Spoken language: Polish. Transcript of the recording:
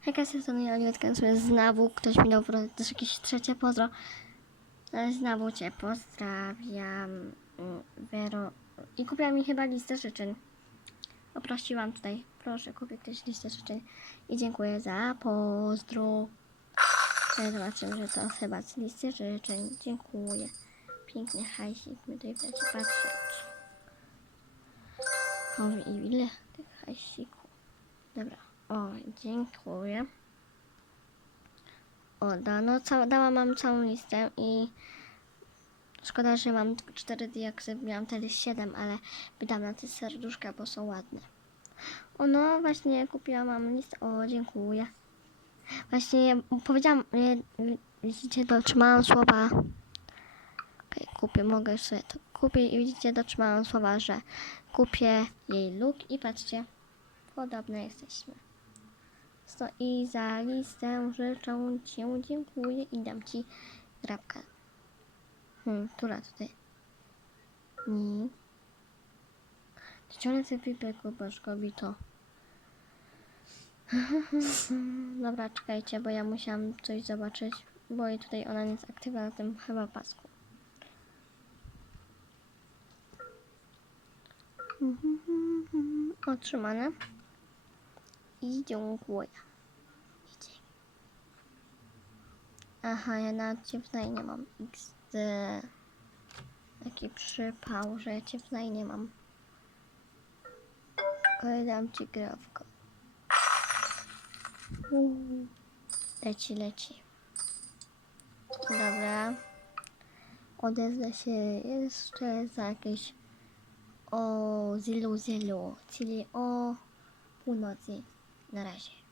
Hejka, z tej strony Oliwetka, znowu ktoś mi dał też jakieś trzecie pozdro. Ale znowu Cię pozdrawiam, Wero. I kupiła mi chyba listę życzeń. Poprosiłam tutaj, proszę, kupię ktoś listę życzeń. I dziękuję za pozdro. Zobaczymy, że to chyba z listy życzeń. Dziękuję. Piękny hajsik mi tutaj będzie patrzeć. O, i ile tych hajsików. Dobra, o, dziękuję. O, da, no cała, dała mam całą listę i szkoda, że mam tylko 4 diaksy, miałam wtedy 7, ale wydam na te serduszka, bo są ładne. O, no właśnie kupiłam mam listę, o, dziękuję. Właśnie powiedziałam, nie, widzicie, dotrzymałam słowa. Okej, kupię, mogę sobie to kupić i widzicie, dotrzymałam słowa, że kupię jej look i patrzcie, podobne jesteśmy. Sto i za listę życzę Ci dziękuję i dam Ci grabkę. Hmm, która tutaj? Nie. Ciągle sobie pipeku Bożkowi to. Dobra, czekajcie, bo ja musiałam coś zobaczyć, bo jej tutaj ona nie jest aktywna na tym chyba pasku. Otrzymane. I dziękuję. I dziękuję. Aha, ja na w nie mam XD. Taki przypał, że ja w nie mam. Ale dam ci. Uuu. Leci, leci. Dobra. Odezwę się jeszcze za jakieś o zilu zilu, czyli o północy. Na razie.